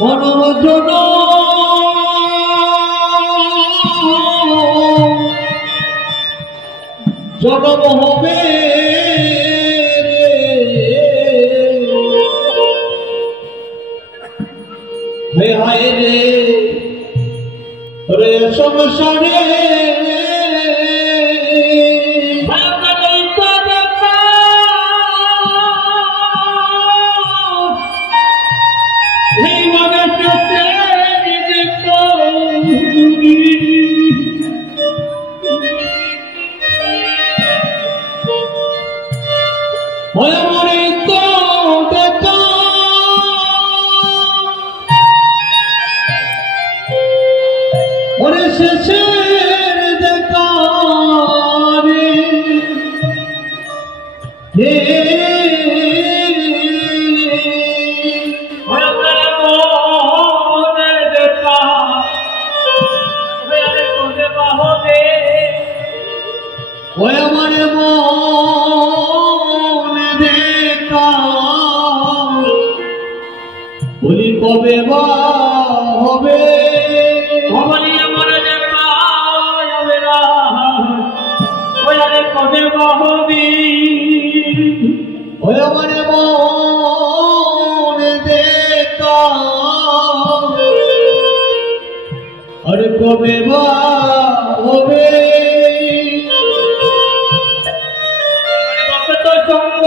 অনজন জনম হবে রে হায় রে রে সংসারে কবে বা হবে কবে বা হবে ওই আমার মনে দেখা আরে কবে বা হবে কত সঙ্গ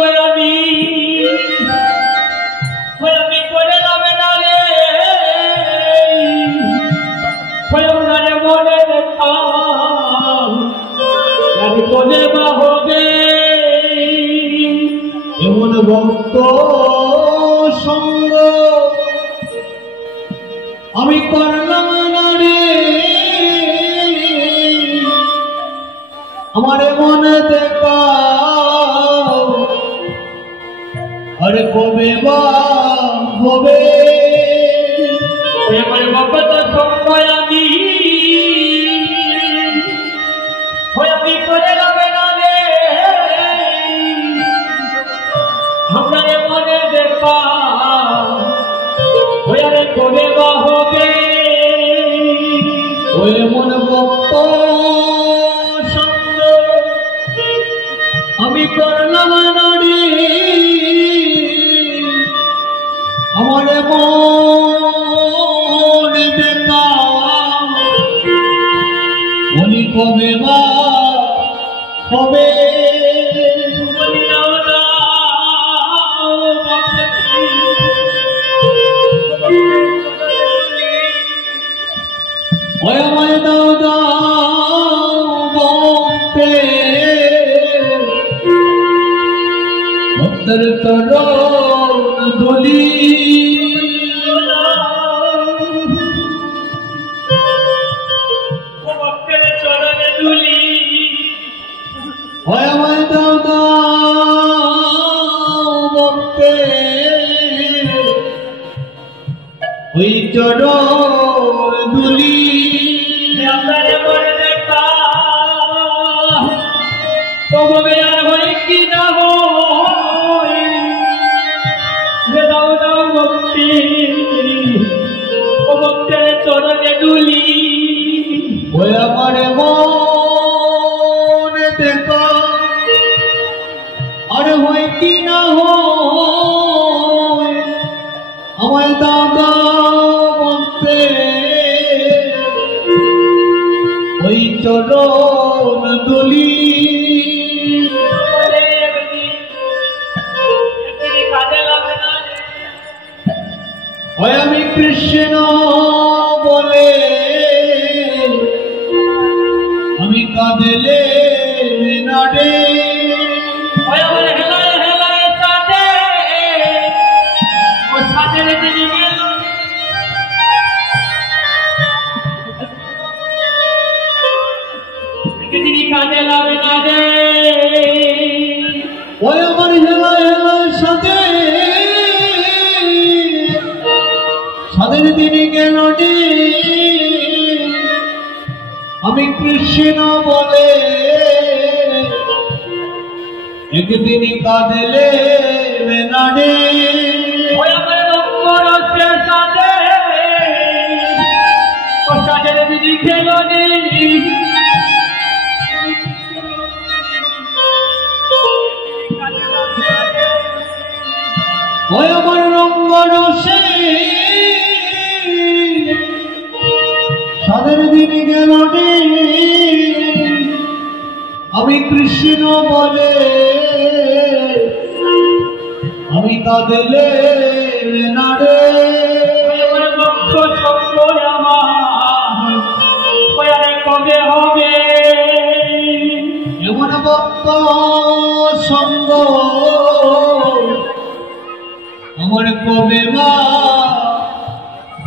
আমি করে যাবে না রে মনে দেখা আমি কবে বা হবে এমন ভক্ত সঙ্গ আমি করলাম না রে আমার মনে দেখা আরে কবে বা হবে এমন ভক্ত সঙ্গ আমি করে যাবে না রে আমার মনে দেখা রে কবে বা হবে ওই মন ভক্ত সঙ্গ আমি করলাম না রে আমার মনে দেখা বলি কবে বা হবে আমায় দাও দাও ভক্তে ভক্তের চরণ ধুলি ভক্তের চরণ ধুলি আমায় দাও দাও ভক্তে ওই চরণ ধুলি আপনার মনে দেখা কবে আর হয় কি না হয় দাও দাও ভক্তি ও ভক্তের চরণে দুলি ওই আমার মনে দেখা আর হয় কি না হয় আমায় দাও দাও ভক্তে ওই চরণ দুলি ওই আমি কৃষ্ণ বলে আমি কাঁদলে না রে ওই আমার হেলায় হেলায় কাঁদে ও সাথের দিনে গেল তিনি কাঁদে লাগে না রে ওই আমার হেলায় হেলায় সাথে সাদের দিনে গেল রে আমি কৃষ্ণ বলে একদিন কাঁদলে না রে ওই আমার নম্বর সাথে খেল ওই আমার রঙ্গ রসে সাদের দিন গেল রে আমি কৃষ্ণ বলে আমি কাঁদলে না রে ভক্ত সঙ্গ আমার কবে হবে এমন ভক্ত সঙ্গ আমার কবে মা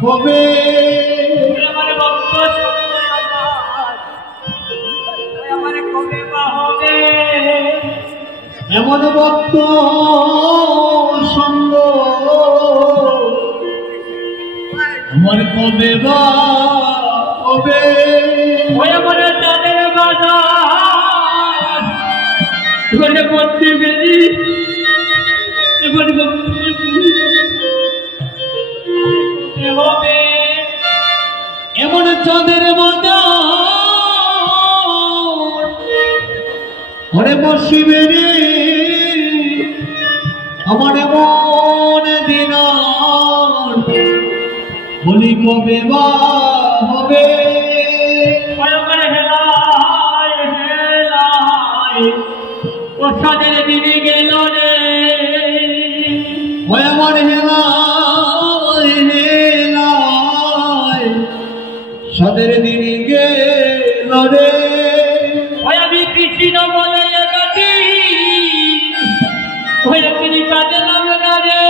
হবে আমার ভক্ত আমার কবে মা হবে এমন ভক্ত সঙ্গ আমার কবে বা হবে ওই আমার চাঁদের বাজার এবারে করতে বেরি এবারে হবে এমন চাঁদের বাজার ওরে বসিবে রে আমার এমন দিন বলি কবে বা হবে ও সাদের দিনে গেল রে ওই আমার হেলায় হেলায় সাদের দিনে গেল রে ওই আমি কৃষ্ণ বলে গেছি ওই তিনি কাজে লাগবে না রে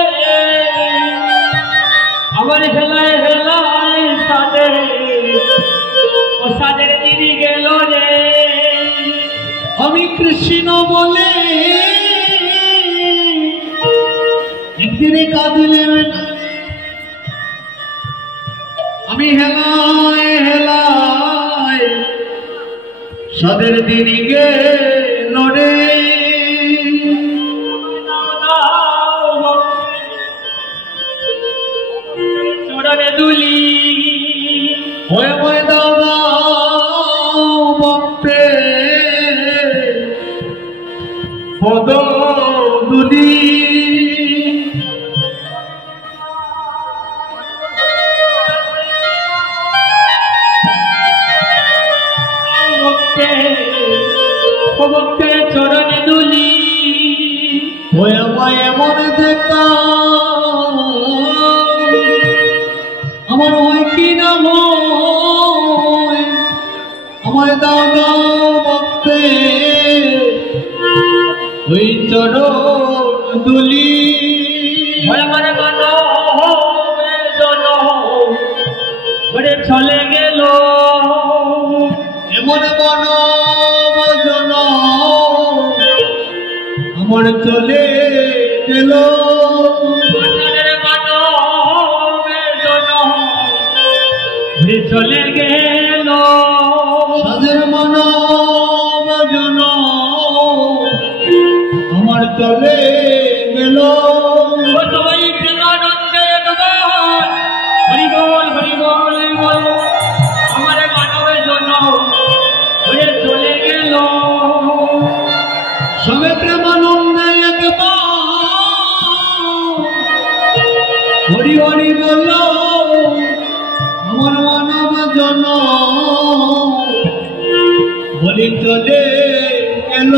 আমার হেলায় হেলায় সাদের ও সাদের দিদি গেল রে আমি কৃষ্ণ বলে একদিনে কাঁদলে আমি হেলায় হেলায় সাদের দিদি গেল রে দুলি হয়ে হয়ে দাদা ভক্তে পদ দুলি ভক্তে চরণে দুলি হয়ে আমায় এমন দেখা আমার হয় কি না হয় আমার দাদা ভক্তে ওই চরণ দুলি আমার গান ঘরে চলে গেল এমন বন জন আমার চলে গেল চলে গেল সাদের মন জন আমার চলে গেল সবাই প্রেমানন্দে হরি বল হরি বল বল আমার মানবের জন্য হয়ে চলে গেল সবে প্রেমানন্দে একবার হরি হরি বল আমার মানব জন বলি চলে গেল।